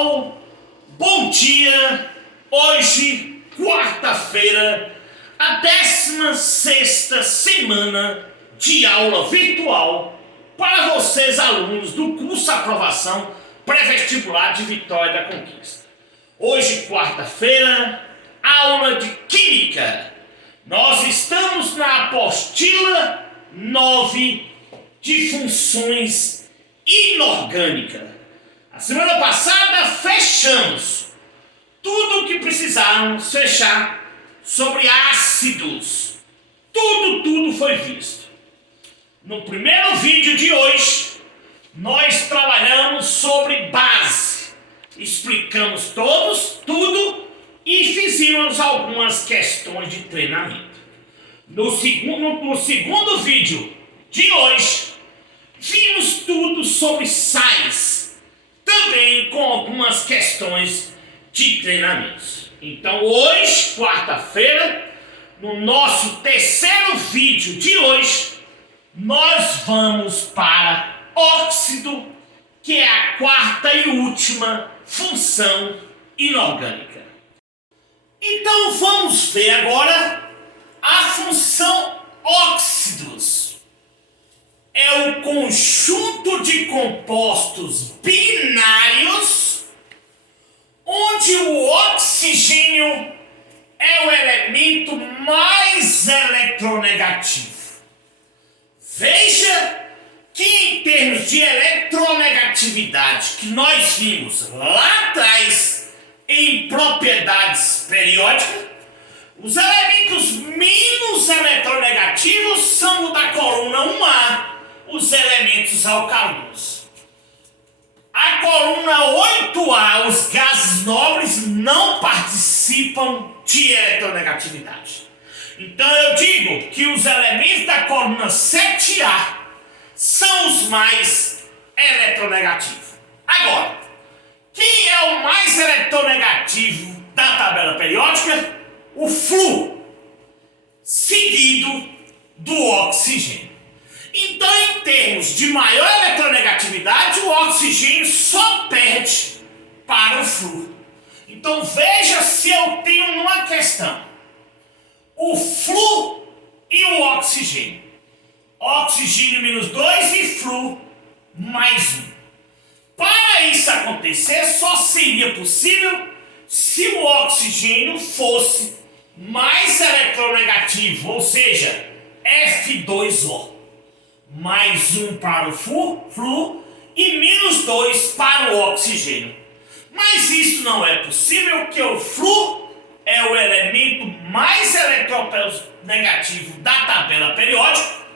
pessoal, bom dia! Hoje, quarta-feira, a 16ª semana de aula virtual para vocês, alunos do curso Aprovação Pré-Vestibular de Vitória da Conquista. Hoje, quarta-feira, aula de Química. Nós estamos na apostila 9 de funções inorgânicas. A semana passada fechamos tudo o que precisávamos fechar sobre ácidos. Tudo foi visto. No primeiro vídeo de hoje, nós trabalhamos sobre base. Explicamos tudo e fizemos algumas questões de treinamento. No segundo vídeo de hoje, vimos tudo sobre sais, também com algumas questões de treinamentos. Então hoje, quarta-feira, no nosso terceiro vídeo de hoje, nós vamos para óxido, que é a quarta e última função inorgânica. Então vamos ver agora a função óxidos. É o conjunto de compostos binários onde o oxigênio é o elemento mais eletronegativo. Veja que em termos de eletronegatividade que nós vimos lá atrás em propriedades periódicas, os elementos menos eletronegativos são o da coluna 1A, os elementos alcalinos. A coluna 8A, os gases nobres, não participam de eletronegatividade. Então eu digo que os elementos da coluna 7A são os mais eletronegativos. Agora, quem é o mais eletronegativo da tabela periódica? O flúor, seguido do oxigênio. Então, em termos de maior eletronegatividade, o oxigênio só perde para o flúor. Então, veja se eu tenho uma questão: o flúor e o oxigênio. Oxigênio menos 2 e flúor mais 1. Para isso acontecer, só seria possível se o oxigênio fosse mais eletronegativo, ou seja, F2O. Mais 1 para o flúor e menos 2 para o oxigênio. Mas isso não é possível, porque o flúor é o elemento mais eletronegativo da tabela periódica.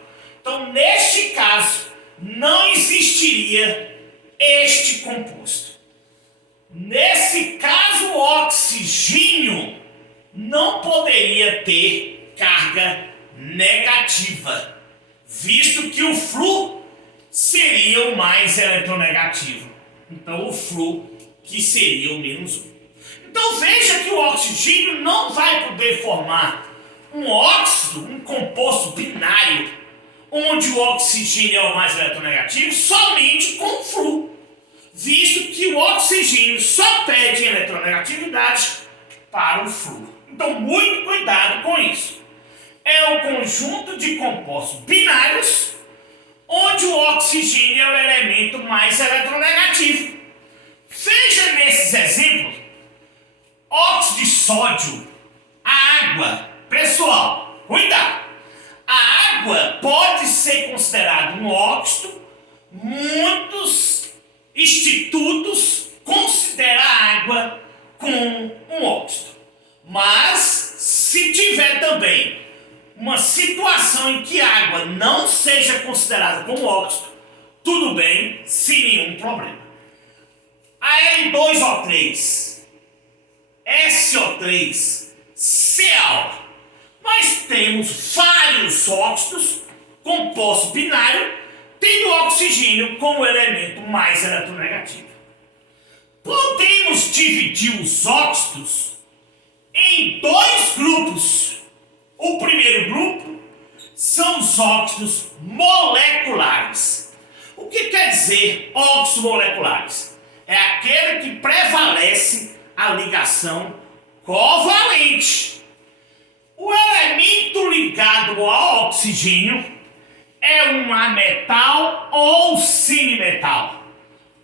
Então, neste caso, não existiria este composto. Nesse caso, o oxigênio não poderia ter carga negativa, visto que o flúor seria o mais eletronegativo. Então, o flúor que seria o menos 1. Então, veja que o oxigênio não vai poder formar um óxido, um composto binário, onde o oxigênio é o mais eletronegativo, somente com o flúor, visto que o oxigênio só perde eletronegatividade para o flúor. Então, muito cuidado com isso. É o conjunto de compostos binários onde o oxigênio é o elemento mais eletronegativo. Veja nesses exemplos: óxido de sódio, a água. Pessoal, cuidado! A água pode ser considerada um óxido. Muitos institutos consideram a água como um óxido. Mas, se tiver também uma situação em que a água não seja considerada como óxido, tudo bem, sem nenhum problema. A L2O3, SO3, CaO. Nós temos vários óxidos compostos binários, tendo o oxigênio como elemento mais eletronegativo. Podemos dividir os óxidos em dois grupos. O primeiro grupo são os óxidos moleculares. O que quer dizer óxidos moleculares? é aquele que prevalece a ligação covalente. O elemento ligado ao oxigênio é um ametal ou semimetal.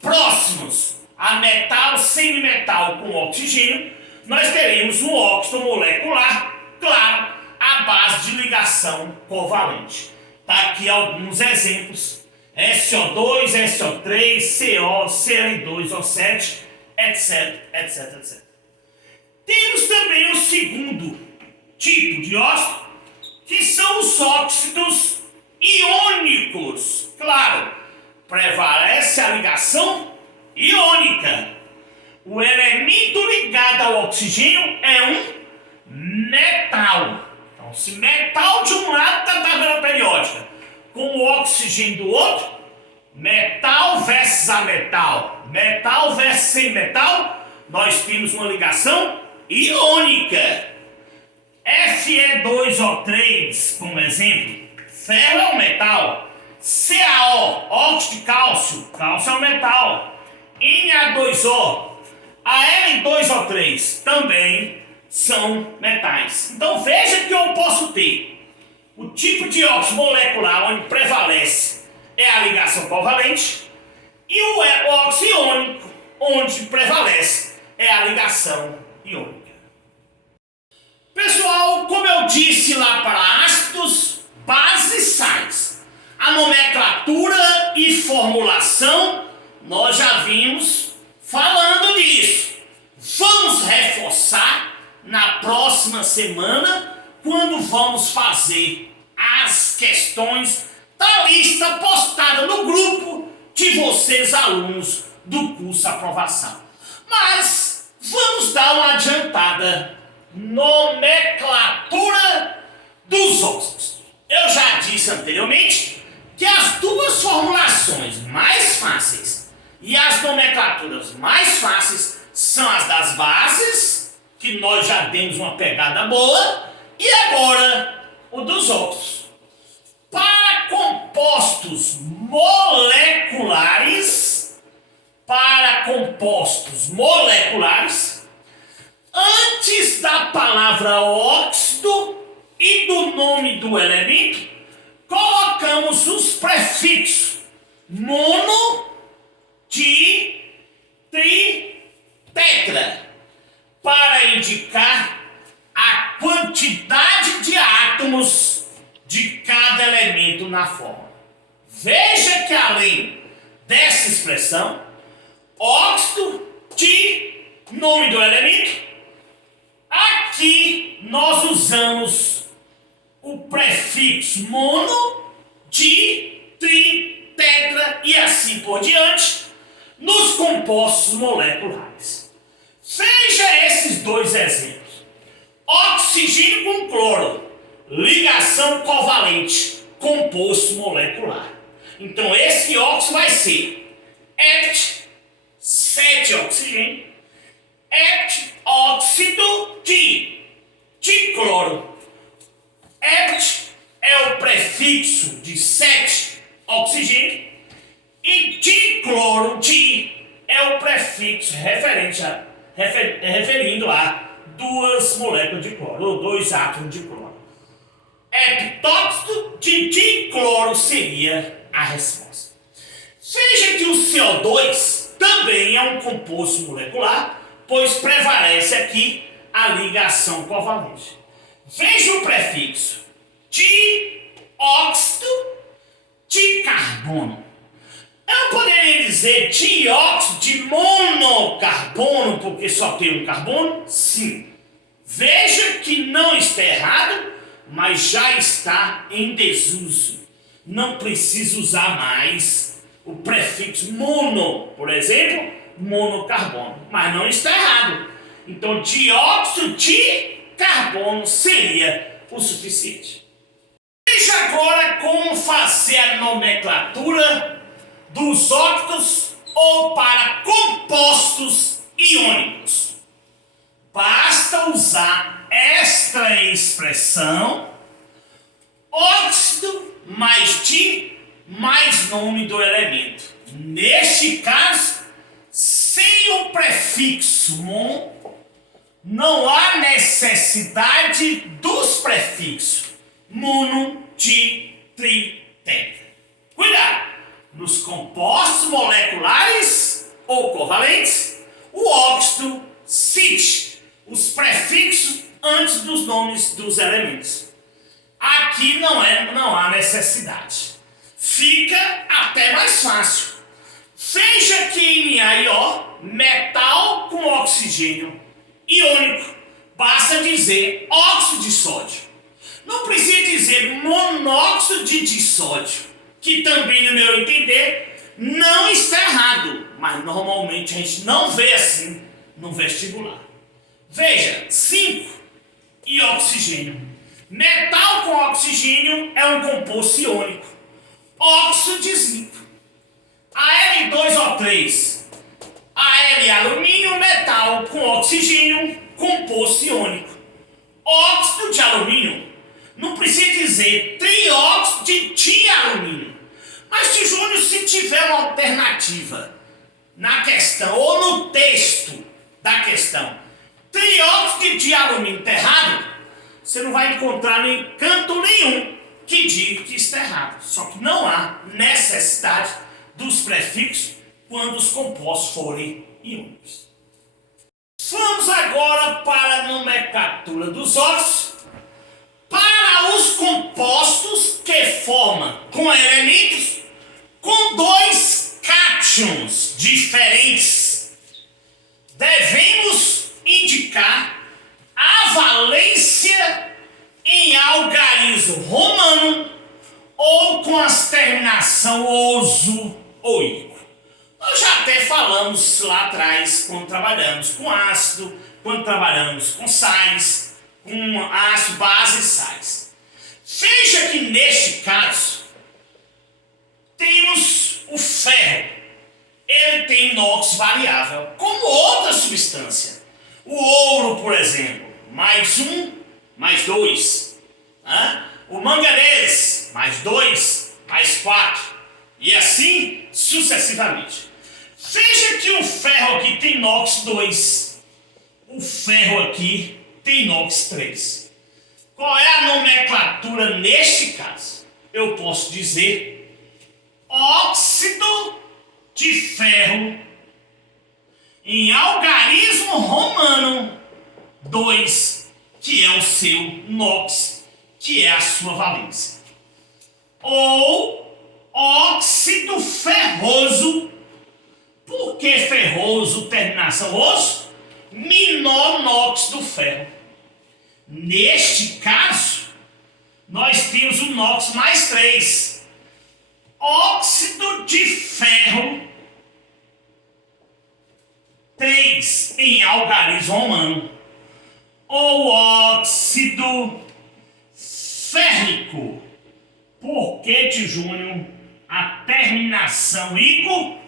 Próximos a metal semimetal com oxigênio, nós teremos um óxido molecular, claro, à base de ligação covalente. Tá aqui alguns exemplos: SO2, SO3, CO, Cl2O7, etc, etc, etc. Temos também o segundo tipo de óxido, que são os óxidos iônicos. Claro, prevalece a ligação iônica. O elemento ligado ao oxigênio é um metal. Então, se metal de um lado da tabela periódica com o oxigênio do outro, metal versus ametal, metal versus semimetal, nós temos uma ligação iônica. Fe2O3, como exemplo, ferro é um metal. CaO, óxido de cálcio, cálcio é um metal. Na2O, Al2O3 também são metais. Então veja que eu posso ter o tipo de óxido molecular onde prevalece é a ligação covalente e o óxido iônico onde prevalece é a ligação iônica. Pessoal, como eu disse lá para ácidos, bases e sais, a nomenclatura e formulação nós já vimos falando disso. Vamos reforçar na próxima semana, quando vamos fazer as questões da lista postada no grupo de vocês, alunos do curso Aprovação. Mas vamos dar uma adiantada: nomenclatura dos óxidos. Eu já disse anteriormente que as duas formulações mais fáceis e as nomenclaturas mais fáceis são as das bases, que nós já demos uma pegada boa, e agora o dos óxidos. Para compostos moleculares, antes da palavra óxido e do nome do elemento, colocamos os prefixos mono, di, tri, tetra, para indicar a quantidade de átomos de cada elemento na fórmula. Veja que além dessa expressão, óxido, di, nome do elemento, aqui nós usamos o prefixo mono, di, tri, tetra e assim por diante nos compostos moleculares. Veja esses dois exemplos: oxigênio com cloro, ligação covalente, composto molecular. Então esse óxido vai ser Hept, 7 oxigênio, Hept, óxido de dicloro. Hept é o prefixo de 7 oxigênio e dicloro, di, é o prefixo referindo a duas moléculas de cloro, ou dois átomos de cloro. Heptóxido de dicloro seria a resposta. Veja que o CO2 também é um composto molecular, pois prevalece aqui a ligação covalente. Veja o prefixo dióxido de carbono. Eu poderia dizer dióxido de monocarbono, porque só tem um carbono? Sim. Veja que não está errado, mas já está em desuso. Não precisa usar mais o prefixo mono, por exemplo, monocarbono. Mas não está errado. Então, dióxido de carbono seria o suficiente. Veja agora como fazer a nomenclatura dos óxidos ou para compostos iônicos. Basta usar esta expressão: óxido mais di mais nome do elemento. Neste caso, Sem o prefixo mon, não há necessidade dos prefixos mono, di, tri, tetra. Cuidado! Nos compostos moleculares ou covalentes, o óxido cite os prefixos antes dos nomes dos elementos. Aqui não há necessidade. Fica até mais fácil. Veja que em A e O, metal com oxigênio iônico, basta dizer óxido de sódio. Não precisa dizer monóxido de sódio, que também, no meu entender, não está errado, mas normalmente a gente não vê assim no vestibular. Veja, 5 e oxigênio. Metal com oxigênio é um composto iônico. Óxido de zinco. Al2O3. Al alumínio, metal com oxigênio, composto iônico. Óxido de alumínio. Não precisa dizer trióxido de tialumínio. Mas, Tio Júnior, se tiver uma alternativa na questão ou no texto da questão, trióxido de alumínio está errado, você não vai encontrar em canto nenhum que diga que está errado. Só que não há necessidade dos prefixos quando os compostos forem iônicos. Vamos agora para a nomenclatura dos óxidos. Para os compostos que formam com elementos com 2 cátions diferentes, devemos indicar a valência em algarismo romano ou com as terminação oso ou ico. Nós já até falamos lá atrás, quando trabalhamos com ácido, quando trabalhamos com sais, com ácido, base e sais. Veja que neste caso, temos o ferro. Ele tem inox variável, como outra substância. O ouro, por exemplo, mais 1, mais 2. O manganês, mais 2, mais 4. E assim sucessivamente. Veja que o ferro aqui tem inox 2. O ferro aqui tem inox 3. Qual é a nomenclatura neste caso? Eu posso dizer óxido de ferro em algarismo romano 2, que é o seu NOx, que é a sua valência. Ou óxido ferroso. Por que ferroso, terminação oso? Menor NOx do ferro. Neste caso, nós temos o NOx mais 3. Óxido de ferro 3 em algarismo romano. Ou óxido férrico. Por que, Tio Júnior, a terminação ico?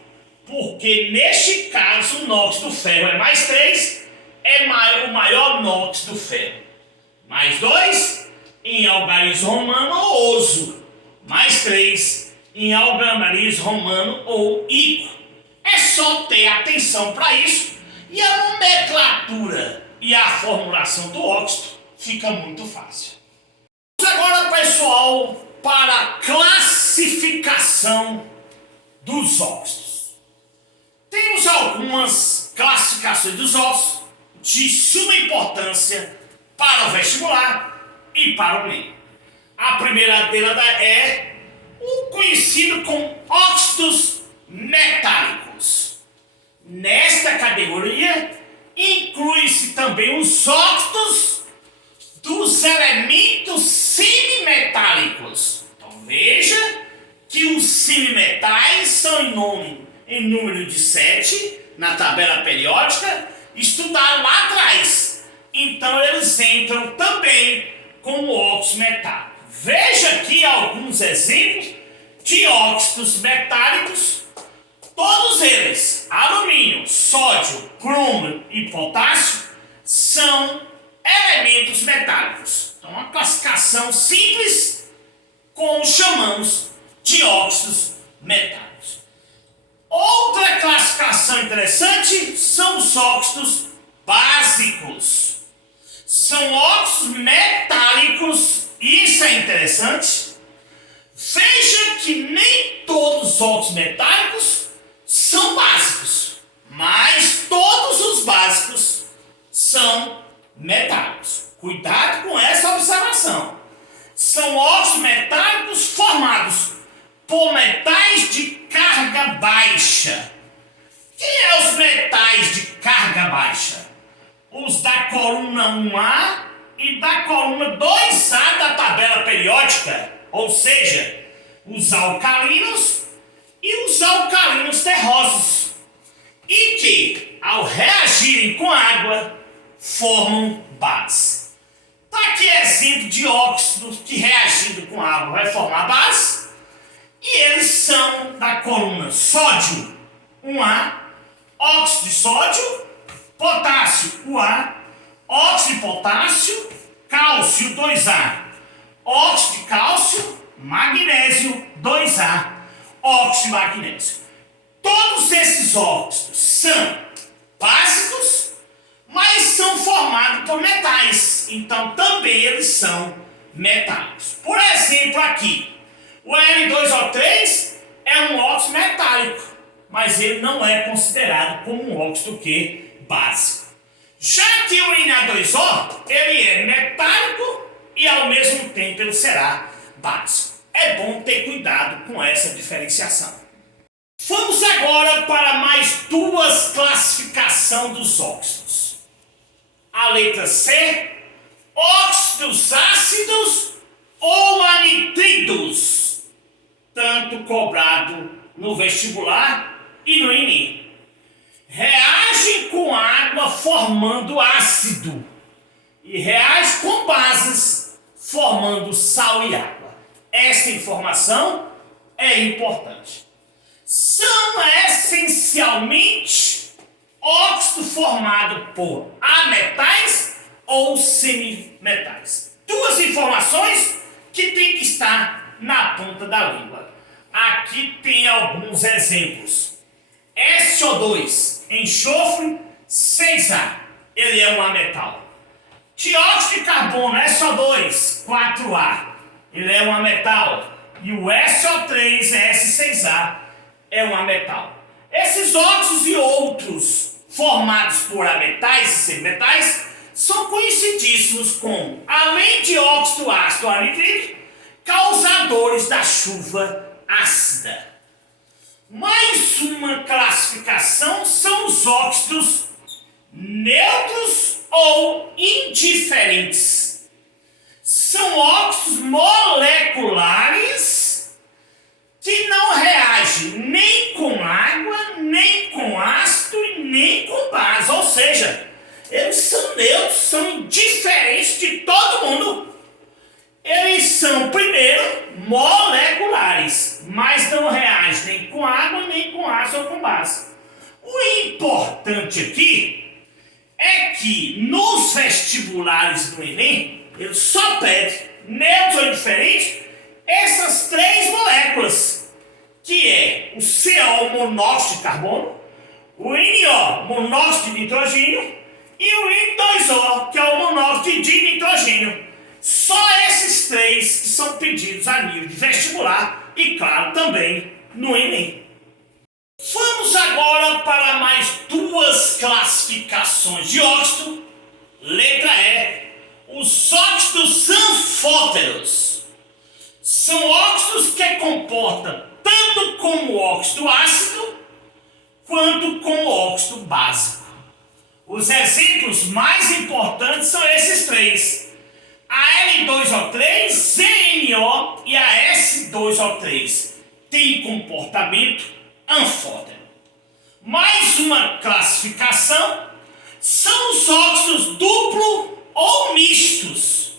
Porque neste caso o NOx do ferro é mais 3, é o maior NOx do ferro. Mais 2 em algarismo romano ou oso. Mais 3 em algarismo romano ou ico. É só ter atenção para isso e a nomenclatura e a formulação do óxido fica muito fácil. Vamos agora, pessoal, para a classificação dos óxidos. Temos algumas classificações dos óxidos de suma importância para o vestibular e para o Enem. A primeira delas é o conhecido como óxidos metálicos. Nesta categoria inclui-se também os óxidos dos elementos semimetálicos. Então veja que os semimetais são em número de 7 na tabela periódica, estudaram lá atrás. Então eles entram também como óxidos metálicos. Veja aqui alguns exemplos de óxidos metálicos. Todos eles, alumínio, sódio, cromo e potássio, são elementos metálicos. Então, uma classificação simples, como chamamos de óxidos metálicos. Outra classificação interessante são os óxidos básicos. São óxidos metálicos, isso é interessante. Veja que nem todos os óxidos metálicos são básicos, mas todos os básicos são metálicos. Cuidado com essa observação. São óxidos metálicos formados por metais de carga baixa. Quem é os metais de carga baixa? Os da coluna 1A e da coluna 2A da tabela periódica, ou seja, os alcalinos e os alcalinos terrosos, e que, ao reagirem com água, formam base. Está aqui exemplo de óxidos que, reagindo com água, vai formar base, e eles são da coluna sódio 1A, óxido de sódio, potássio 1A, óxido de potássio, cálcio 2A, óxido de cálcio, magnésio 2A, óxido de magnésio. Todos esses óxidos são básicos, mas são formados por metais, então também eles são metálicos. Por exemplo, aqui, o N2O3 é um óxido metálico, mas ele não é considerado como um óxido básico. Já que o Na2O, ele é metálico e ao mesmo tempo ele será básico. É bom ter cuidado com essa diferenciação. Vamos agora para mais duas classificações dos óxidos. A letra C, óxidos ácidos ou anidridos, tanto cobrado no vestibular e no Enem. Reagem com água formando ácido e reagem com bases formando sal e água. Esta informação é importante. São essencialmente óxido formado por ametais ou semimetais. Duas informações que tem que estar na ponta da língua. Aqui tem alguns exemplos. SO2, enxofre 6A, ele é um ametal. Dióxido de carbono, SO2, 4A, ele é um ametal. E o SO3, S6A, é um ametal. Esses óxidos e outros formados por ametais e semimetais são conhecidíssimos como, além de óxido ácido anidrídrico, causadores da chuva ácida. Mais uma classificação são os óxidos neutros ou indiferentes. São óxidos moleculares que não reagem nem com água, nem com ácido e nem com base. Ou seja, eles são neutros, são indiferentes de todo mundo. Eles são, primeiro, moleculares, mas não reagem nem com água, nem com ácido ou com base. O importante aqui é que nos vestibulares do Enem, ele só pede, neutro ou indiferente, essas três moléculas, que é o CO, monóxido de carbono, o NO, monóxido de nitrogênio, e o N2O, que é o monóxido de nitrogênio. Só esses três que são pedidos a nível de vestibular e, claro, também no Enem. Vamos agora para mais duas classificações de óxido. Letra E, os óxidos anfóteros. São óxidos que comportam tanto como óxido ácido quanto como óxido básico. Os exemplos mais importantes são esses três: a N2O3, ZNO e a S2O3 têm comportamento anfótero. Mais uma classificação são os óxidos duplo ou mistos.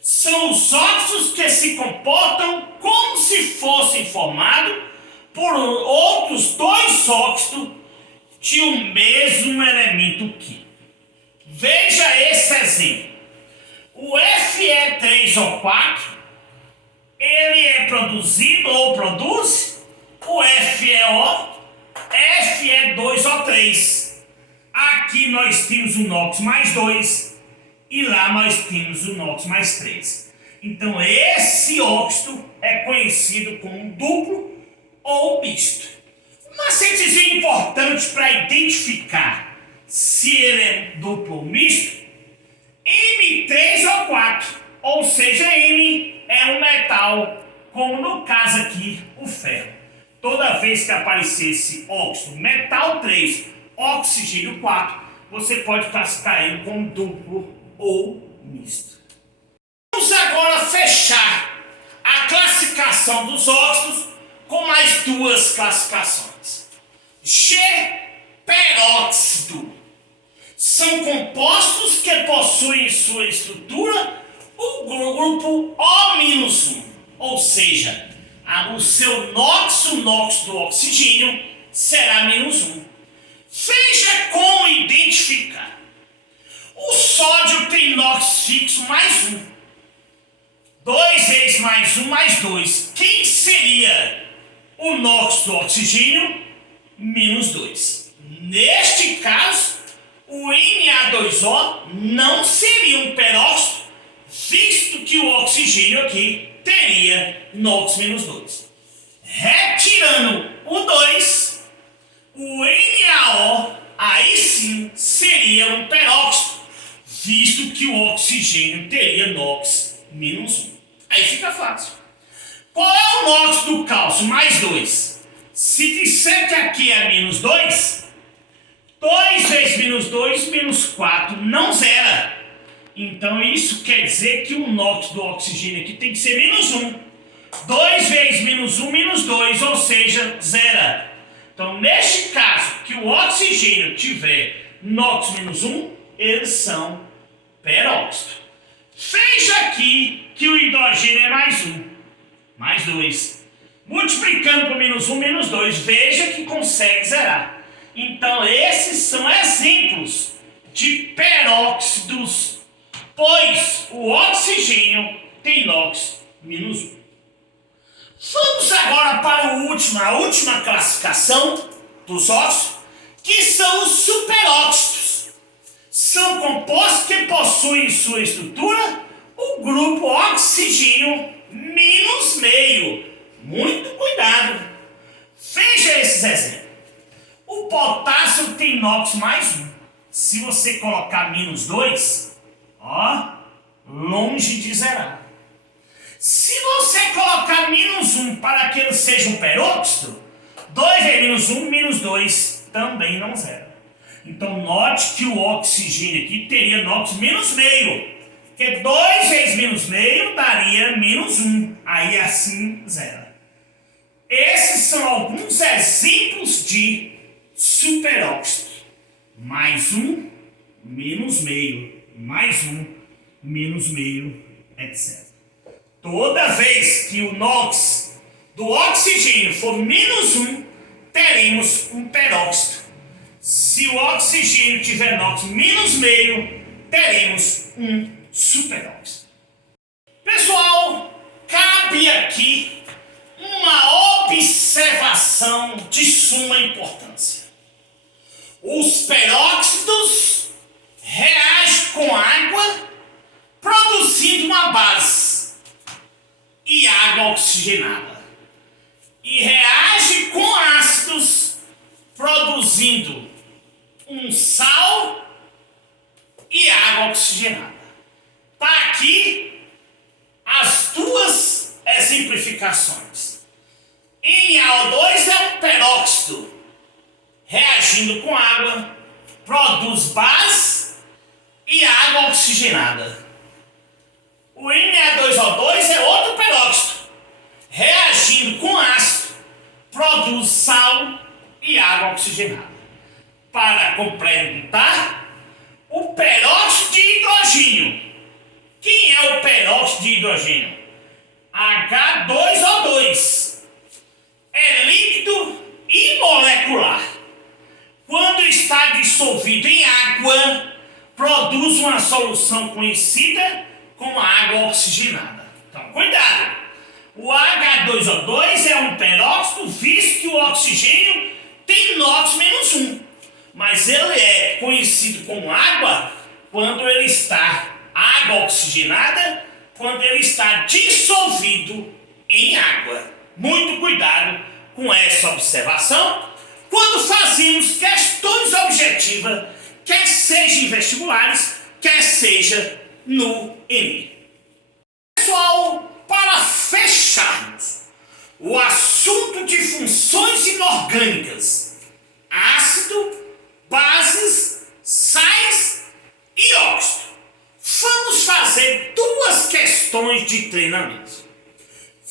São os óxidos que se comportam como se fossem formados por outros dois óxidos de um mesmo elemento químico. Veja esse exemplo. O Fe3O4, ele é produzido ou produz o FeO F é 2O3. Aqui nós temos o NOx mais 2 e lá nós temos o NOx mais 3. Então esse óxido é conhecido como duplo ou misto. Um macetezinho importante para identificar se ele é duplo ou misto: M3O4, ou seja, M é um metal, como no caso aqui o ferro. Toda vez que aparecer esse óxido metal 3, oxigênio 4, você pode classificar ele como duplo ou misto. Vamos agora fechar a classificação dos óxidos com mais duas classificações. G, peróxido. São compostos que possuem em sua estrutura o grupo O-1, ou seja, o seu NOx, o NOx do oxigênio, será -1. Veja como identificar. O sódio tem NOx fixo mais 1. 2 vezes mais 1 mais 2. Quem seria o NOx do oxigênio? -2. Neste caso, o Na2O não seria um peróxido, visto que o oxigênio aqui teria NOx -2. Retirando o 2, o NaO aí sim seria um peróxido, visto que o oxigênio teria NOx -1. Aí fica fácil. Qual é o NOx do cálcio? Mais 2. Se disser que aqui é -2, 2 vezes -2, -4, não zera. Então isso quer dizer que o NOx do oxigênio aqui tem que ser -1. 2 vezes -1, -2, ou seja, zera. Então neste caso que o oxigênio tiver NOx -1, eles são peróxido. Veja aqui que o hidrogênio é mais 1, mais 2. Multiplicando por -1, -2, veja que consegue zerar. Então esses são exemplos de peróxidos, pois o oxigênio tem NOx -1. Vamos agora para a última classificação dos óxidos, que são os superóxidos. São compostos que possuem em sua estrutura o grupo oxigênio -meio. Muito cuidado. Veja esses exemplos. O potássio tem NOx mais 1. Se você colocar -2, longe de zerar. Se você colocar -1 para que ele seja um peróxido, 2 vezes -1, -2, também não zera. Então note que o oxigênio aqui teria NOx -meio, porque 2 vezes -meio daria -1, aí assim zera. Esses são alguns exemplos de superóxido. Mais 1, -meio, mais 1, -meio, etc. Toda vez que o NOx do oxigênio for -1, teremos um peróxido. Se o oxigênio tiver NOx -meio, teremos um superóxido. Pessoal, cabe aqui uma observação de suma importância. Os peróxidos reagem com água, produzindo uma base e água oxigenada, e reage com ácidos, produzindo um sal e água oxigenada. Está aqui as duas exemplificações. NaO2 é um peróxido reagindo com água, produz base e água oxigenada. O Na2O2 é outro peróxido, reagindo com ácido, produz sal e água oxigenada. Para complementar, o peróxido de hidrogênio. Quem é o peróxido de hidrogênio? H2O2. É líquido e molecular. Quando está dissolvido em água, produz uma solução conhecida como água oxigenada. Então, cuidado! O H2O2 é um peróxido, visto que o oxigênio tem NOx-1, mas ele é conhecido como água quando ele está, água oxigenada, quando ele está dissolvido em água. Muito cuidado com essa observação quando fazemos questões objetivas, quer seja em vestibulares, quer seja no Enem. Pessoal, para fecharmos o assunto de funções inorgânicas, ácido, bases, sais e óxido, vamos fazer duas questões de treinamento.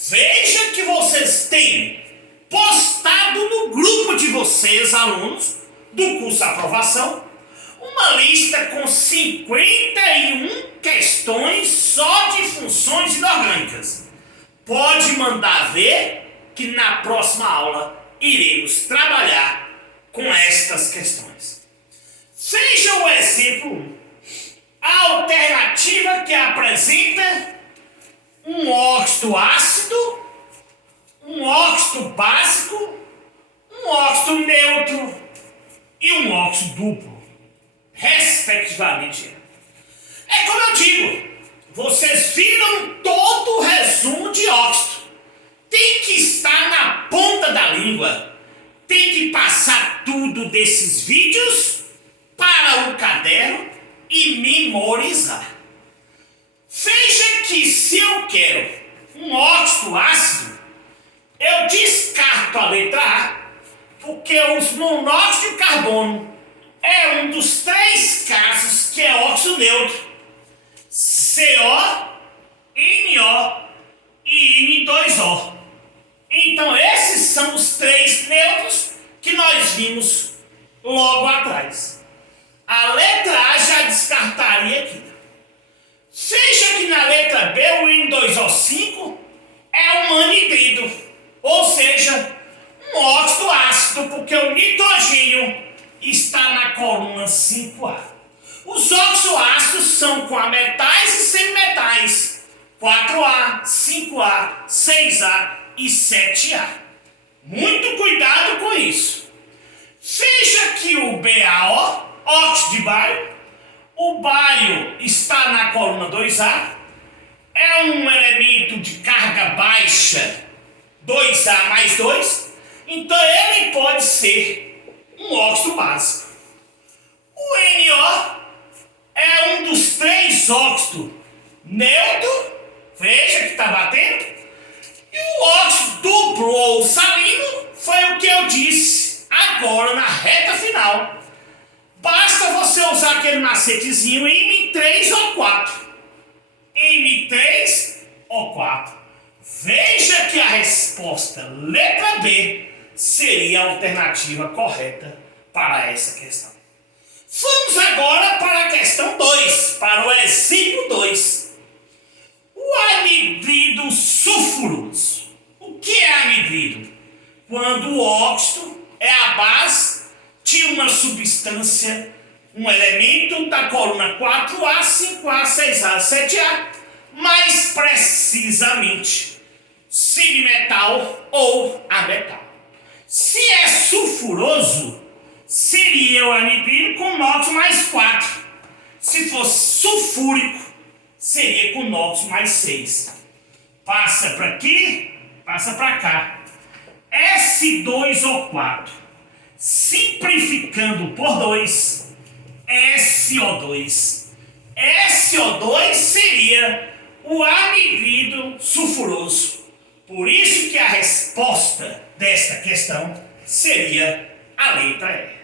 Veja que vocês têm postado no grupo de vocês, alunos do curso Aprovação, uma lista com 51 questões só de funções inorgânicas. Pode mandar ver que na próxima aula iremos trabalhar com estas questões. Veja o exemplo 1. A alternativa que apresenta um óxido ácido, um óxido básico, um óxido neutro e um óxido duplo, respectivamente. É como eu digo, vocês viram todo o resumo de óxido. Tem que estar na ponta da língua. Tem que passar tudo desses vídeos para o caderno e memorizar. Veja que se eu quero um óxido ácido, eu descarto a letra A, porque os monóxido de carbono é um dos 3 casos que é óxido neutro: CO, NO e N2O. Então esses são os 3 neutros que nós vimos logo atrás. A letra A já descartaria aqui. Veja que na letra B o N2O5 é um anidrido, ou seja, um óxido ácido, porque o nitrogênio está na coluna 5A. Os óxidos ácidos são com metais e semimetais: 4A, 5A, 6A e 7A. Muito cuidado com isso. Veja que o BaO, óxido de bário, o bário está na coluna 2A, é um elemento de carga baixa, 2A mais 2, então ele pode ser um óxido básico. O NO é um dos 3 óxidos neutro, veja que está batendo, e o óxido duplo ou salino foi o que eu disse agora na reta final. Basta você usar aquele macetezinho M3 ou 4. M3 ou 4. Veja que a resposta letra B seria a alternativa correta para essa questão. Vamos agora para a questão 2, para o exemplo 2. O anidrido sulfuroso. O que é anidrido? Quando o óxido é a base de uma substância, um elemento da coluna 4A, 5A, 6A, 7A, mais precisamente semimetal ou ametal. Se é sulfuroso, seria o anidrido com NOx mais 4. Se fosse sulfúrico, seria com NOx mais 6. Passa para aqui, passa para cá. S2O4. Simplificando por 2, SO2. SO2 seria o anidrido sulfuroso. Por isso que a resposta desta questão seria a letra E.